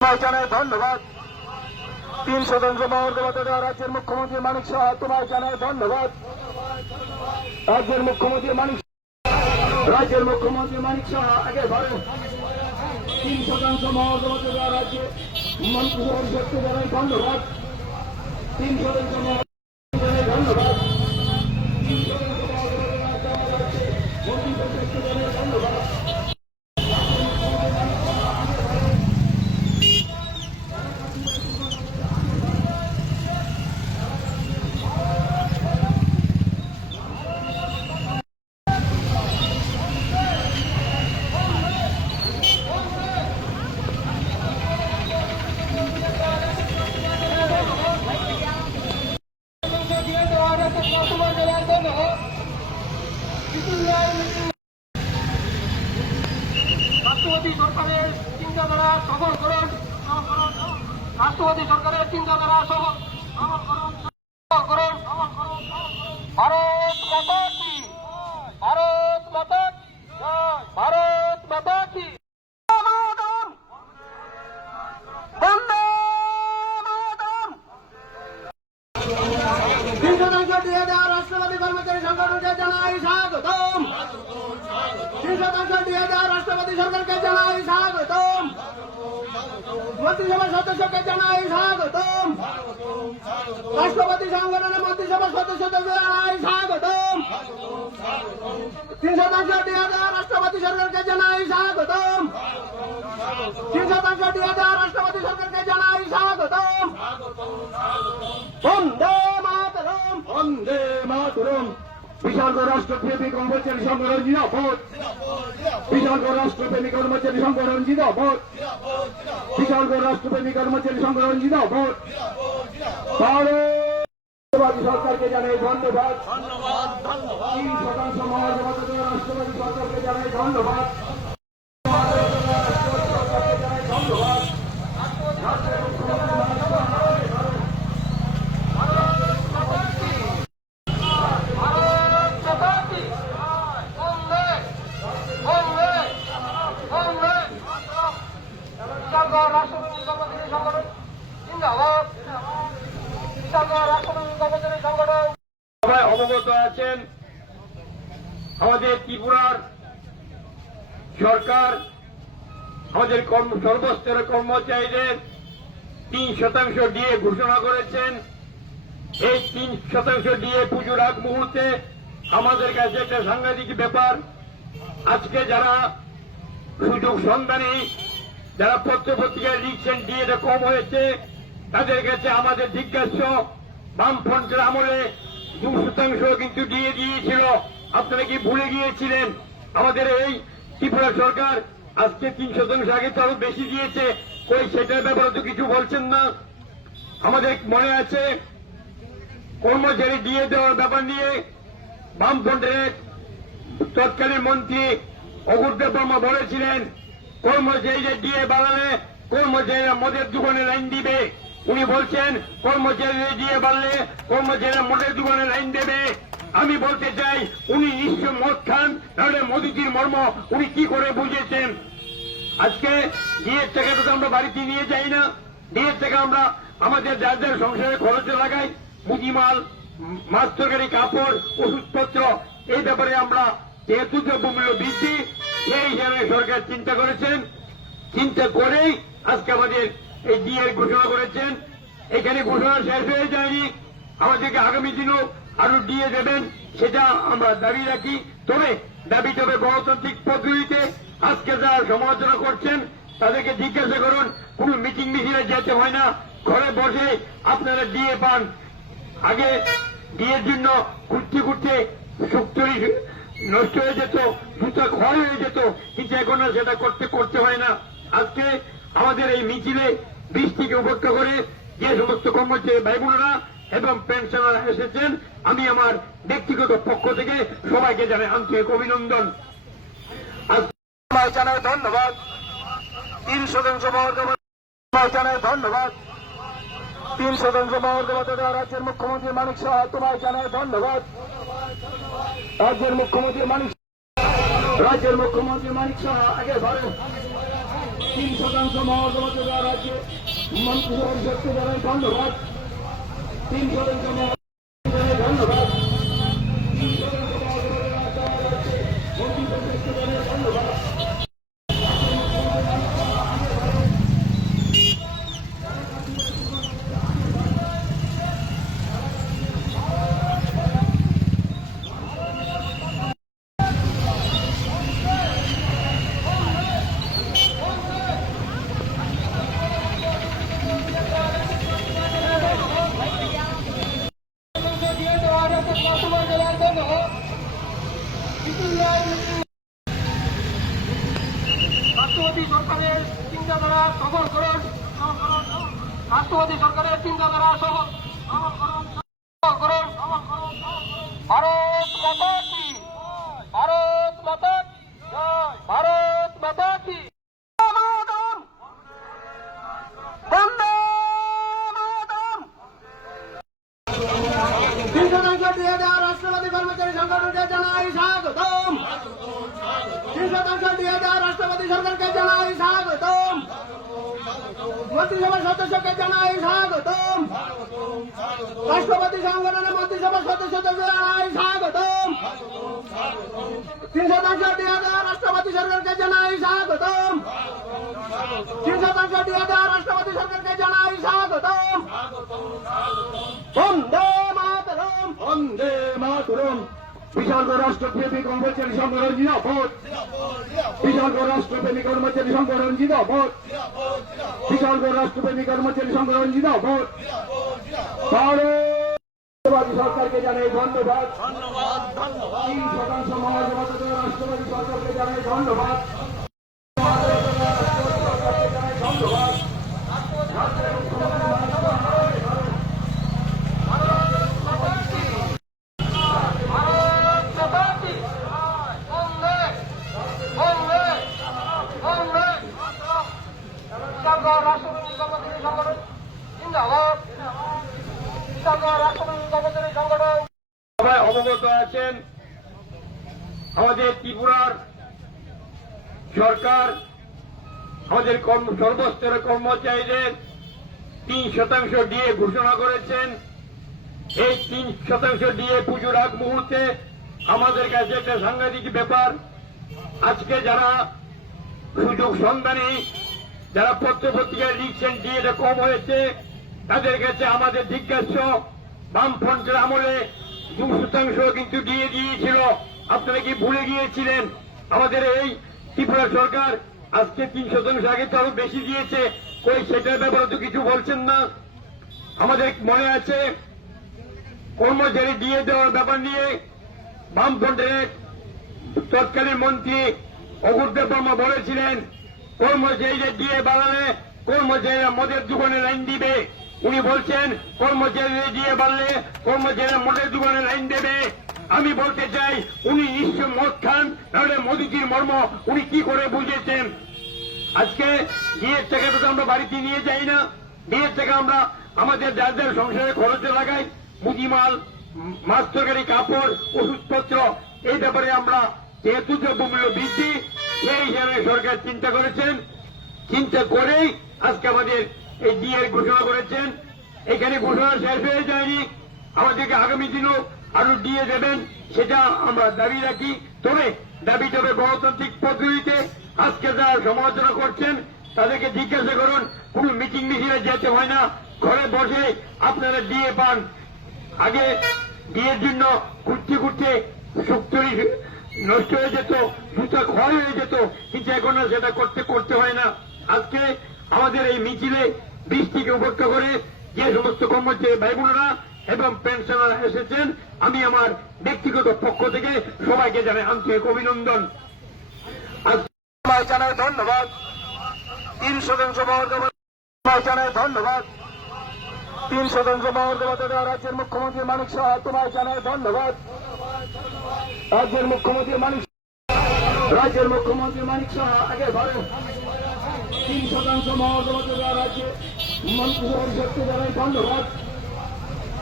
জানাই ধন্যবাদ। তিন শতাংশ মহর্গবতে দেওয়া রাজ্যের মুখ্যমন্ত্রী মানিক শাহ তোমায় জানাই ধন্যবাদ। রাজ্যের মুখ্যমন্ত্রী মানিক রাজ্যের মুখ্যমন্ত্রী মানিক শাহ ধরে তিন শতাংশ মহর্গবতে দেওয়া রাজ্যে মন্ত্রিসভার সত্যি জানাই ধন্যবাদ। তিন শতাংশ রাষ্ট্রপতি সরকারের চিন্তাধারা সফল করুন রাষ্ট্রপতি সরকারের চিন্তাধারা সফল রাষ্ট্রপতি কর্মচারী শতাংশ দিয়ে দেওয়া রাষ্ট্রপতি সরকারকে জানাই স্বাগতম। মন্ত্রিসভা সদস্যকে জানাই স্বাগতম। রাষ্ট্রপতি সংগঠনের মন্ত্রিসভা সদস্যদের জানাই স্বাগতম। তিন শতাংশ দিয়ে দেওয়া রাষ্ট্রপতি সরকারকে জানাই স্বাগতম। তিন শতাংশ দিয়ে দেওয়া রাষ্ট্রপতি সরকারকে জানাই স্বাগতম। বন্দে মাতরম। বন্দে মাতরম। বিশাল রাষ্ট্রপ্রেমী কর্মচারী সংগঠন ভোট বিশাল রাষ্ট্রপ্রেমী কর্মচারী সংগঠন ভোট বিশাল রাষ্ট্রপ্রেমী কর্মচারী সংগঠন ভোট ভারতবাদী সরকারকে জানাই ধন্যবাদ। তিন শতাংশ মহাজগত রাষ্ট্রবাদী সরকারকে জানাই ধন্যবাদ ধন্যবাদ। সবাই অবগত আছেন আমাদের ত্রিপুরার সরকার আমাদের সর্বস্তরের কর্মচারীদের তিন শতাংশ দিয়ে ঘোষণা করেছেন। এই তিন শতাংশ দিয়ে পুজোর আগ মুহূর্তে আমাদের কাছে একটা সাংঘাতিক ব্যাপার। আজকে যারা সুযোগ সন্ধানী, যারা পত্র পত্রিকায় লিখছেন, ডিএটা কম হয়েছে, তাদের কাছে আমাদের জিজ্ঞাসা বামফ্রন্টের আমলে দু শতাংশ কিন্তু দিয়ে দিয়েছিল। আপনারা কি ভুলে গিয়েছিলেন? আমাদের এই ত্রিপুরা সরকার আজকে তিন শতাংশ আগে তো বেশি দিয়েছে। ওই সেটার ব্যাপারে তো কিছু বলছেন না? আমাদের মনে আছে, কর্মচারী দিয়ে দেওয়ার ব্যাপার নিয়ে বামফ্রন্টের তৎকালীন মন্ত্রী অগুরদেব বর্মা বলেছিলেন, কর্মচারীদের দিয়ে বাড়ালে কর্মচারীরা মদের দোকানে লাইন দিবে। উনি বলছেন কর্মচারীদের দিয়ে বাড়লে কর্মচারীরা মদের দোকানে লাইন দেবে। আমি বলতে চাই, উনি নিশ্চয় মদ খান, তাহলে মোদীজির মর্ম উনি কি করে বুঝেছেন? আজকে ডিএর টাকাটা তো আমরা বাড়িতে নিয়ে যাই না। ডিএর টাকা আমরা আমাদের যার যার সংসারে খরচে লাগাই, মুদিমাল মাছ তরকারি কাপড়, ওষুধপত্র, এই ব্যাপারে আমরা যেহেতু দ্রব্যমূল্য বৃদ্ধি, সেই হিসাবে সরকার চিন্তা করেছেন। চিন্তা করেই আজকে আমাদের এই ডিএর ঘোষণা করেছেন। এখানে ঘোষণা শেষ হয়ে যায়নি। আমাদেরকে আগামী দিনেও আরও ডিএ দেবেন, সেটা আমরা দাবি রাখি। তবে দাবি তবে গণতান্ত্রিক পদ্ধতিতে আজকে যারা সমালোচনা করছেন, তাদেরকে জিজ্ঞাসা করুন, কোন মিটিং মিছিলে যেতে হয় না। ঘরে বসে আপনারা ডিএ পান। আগে বিয়ের জন্য ঘুরতে ঘুরতে শুক্তরি নষ্ট হয়ে যেত জুতা ক্ষয় হয়ে যেত, কিন্তু এখন সেটা করতে করতে হয় না। আজকে আমাদের এই মিছিলে বৃষ্টিকে উপেক্ষা করে যে সমস্ত কর্মচারী ভাই বোনেরা এবং পেনশনার এসেছেন, আমি আমার ব্যক্তিগত পক্ষ থেকে সবাইকে জানাই আন্তরিক অভিনন্দন। ধন্যবাদ। তিন শতাংশ ধন্যবাদ। তিন শতাংশ রাজ্যের মুখ্যমন্ত্রী মানিক তোমায় জানাই ধন্যবাদ। রাজ্যের মুখ্যমন্ত্রী মানিক রাজ্যের মুখ্যমন্ত্রী মানিক আগে ধরে তিন শতাংশ মহর্দমত দেওয়া রাজ্যে মন্ত্রিসভা সদস্য জানাই ধন্যবাদ। তিন শতাংশ রাষ্ট্রপতি সরকারের চিন্তাধারা সফল করুন রাষ্ট্রপতি সরকারের চিন্তাধারা সফল রাষ্ট্রপতি কর্মচারী সংগঠনকে জানাই স্বাগতম। তিন শতাংশ দিয়ে দেওয়া রাষ্ট্রপতি সরকারকে জানাই স্বাগতম। মন্ত্রিসভার সদস্যকে জানাই স্বাগতম। রাষ্ট্রপতি সংগঠনের মন্ত্রিসভার সদস্যদের জানাই স্বাগতম। তিন শতাংশ দিয়ে দেওয়া রাষ্ট্রপতি সরকারকে জানাই স্বাগতম। তিন শতাংশ দিয়ে দেওয়া রাষ্ট্রপতি সরকারকে জানাই বিশাল রাষ্ট্রপ্রেমী কর্মচারী সংগঠন জিরাফত বিশাল রাষ্ট্রপ্রেমী কর্মচারী সংগঠন জিরাফত বিশাল রাষ্ট্রপ্রেমী কর্মচারী সংগঠন জিরাফত ভারতবাদী সরকারকে জানাই ধন্যবাদ। তিন শতাংশ মহাজমত রাষ্ট্রবাদী সরকারকে জানাই ধন্যবাদ ধন্যবাদ ভারত মাতা কি বন্দে বন্দে বন্দে বিশালগড় রাষ্ট্রপতি কর্মচারী সংগঠন জিন্দাবাদ বিশালগড় রাষ্ট্রপতি কর্মচারী সংগঠন সবাই অবগত আছেন। আমাদের ত্রিপুরার সরকার, আমাদের সর্বস্তরের কর্মচারীদের তিন শতাংশ দিয়ে ঘোষণা করেছেন। এই তিন শতাংশ দিয়ে পুজোর আগ মুহূর্তে আমাদের কাছে একটা সাংঘাতিক ব্যাপার। আজকে যারা সুযোগ সন্ধানী, যারা পত্র পত্রিকায় লিখছেন যে এটা কম হয়েছে। তাদের কাছে আমাদের জিজ্ঞাস্য বামফ্রন্টের আমলে দু শতাংশ কিন্তু দিয়ে দিয়েছিল। আপনারা কি ভুলে গিয়েছিলেন? আমাদের এই ত্রিপুরা সরকার আজকে তিন শতাংশ আগে তো আরও বেশি দিয়েছে। কই সেটার ব্যাপারে তো কিছু বলছেন না? আমাদের মনে আছে, কর্মচারী দিয়ে দেওয়ার ব্যাপার নিয়ে বামফ্রন্টের তৎকালীন মন্ত্রী অগুরদেব বর্মা বলেছিলেন, কর্মচারীদের দিয়ে বাড়ালে কর্মচারীরা মদের দোকানে লাইন দিবে। উনি বলছেন কর্মচারীদের দিয়ে বাড়লে কর্মচারীরা মদের দোকানে লাইন দেবে। আমি বলতে চাই, উনি নিশ্চয় মদ খান তাহলে মোদীজির মর্ম উনি কি করে বুঝেছেন? আজকে বিয়ের টাকাটা তো আমরা বাড়িতে নিয়ে যাই না। বিয়ের টাকা আমরা আমাদের যার সংসারে খরচে লাগাই। মুদিমাল মাছ তরকারি, কাপড়, ওষুধপত্র, এই ব্যাপারে আমরা যেহেতু দ্রব্যমূল্য বৃদ্ধি, সেই হিসাবে সরকার চিন্তা করেছেন। চিন্তা করেই আজকে আমাদের এই ডিএর ঘোষণা করেছেন। এখানে ঘোষণা শেষ হয়ে যায়নি। আমাদেরকে আগামী দিনও আরও দিয়ে দেবেন, সেটা আমরা দাবি রাখি। তবে দাবি তবে গণতান্ত্রিক পদ্ধতিতে আজকে যারা সমালোচনা করছেন, তাদেরকে জিজ্ঞাসা করুন, কোন মিটিং মিছিলে যেতে হয় না। ঘরে বসে আপনারা দিয়ে পান। আগে বিয়ের জন্য ঘুরতে ঘুরতে শক্তি নষ্ট হয়ে যেত, জুতা ক্ষয় হয়ে যেত, কিন্তু এখন সেটা করতে করতে হয় না। আজকে আমাদের এই মিছিলে বৃষ্টিকে উপেক্ষা করে যে সমস্ত কর্মচারী ভাই বোনেরা এবং পেনশনার এসেছেন, আমি আমার ব্যক্তিগত পক্ষ থেকে সবাইকে জানাই আন্তরিক অভিনন্দন। ধন্যবাদ। তিন রাজ্যের মুখ্যমন্ত্রী মানিক রাজ্যের মুখ্যমন্ত্রী মানিক রাজ্যের সাহা আগে ভালো তিন শতাংশ মহর্দমা দেওয়া রাজ্যে মন্ত্রিসভার সদস্য জানাই ধন্যবাদ।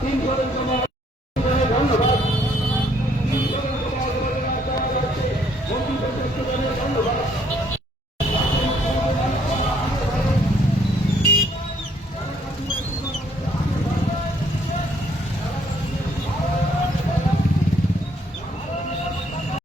তিন শতাংশ